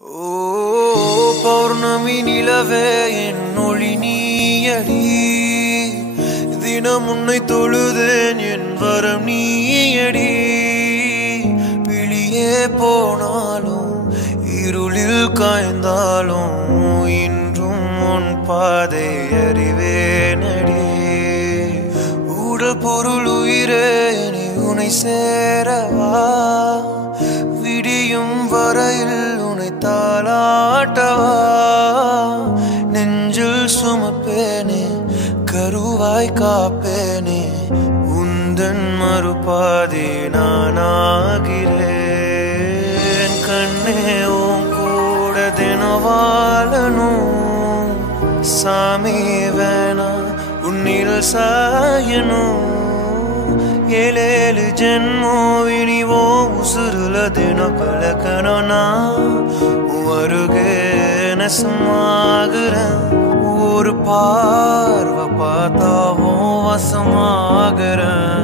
ஓ பௌர்ணமி நிலவே என் ஒளி நீயடி, தினம் உன்னை தொழுதேன் என் வரம் நீயடி. விழியே போனாலும் இருளில் காய்ந்தாலும் இன்றும் உன் பாதை அறிவேனடி. உடல் பொருள் உயிரே நீ உன்னை சேரவா, விடியும் வரையில் உன்னை தாளாட்டவா. நெஞ்சில் சுமப்பேனே கருவாய் காப்பேனே, உந்தன் மறுபாதி நானாகிறேன். கண்ணே உன் கூட தினம் வாழணும், சாமி வேணா உன்னில் சாயணும். ஏழேழு ஜென்மோ இனிவோ உசுருல தினம் கலக்கணும்னா வருகே நெசமாகிறேன். ஒரு பார்வை பார்த்தாவும் வசமாகிறேன்.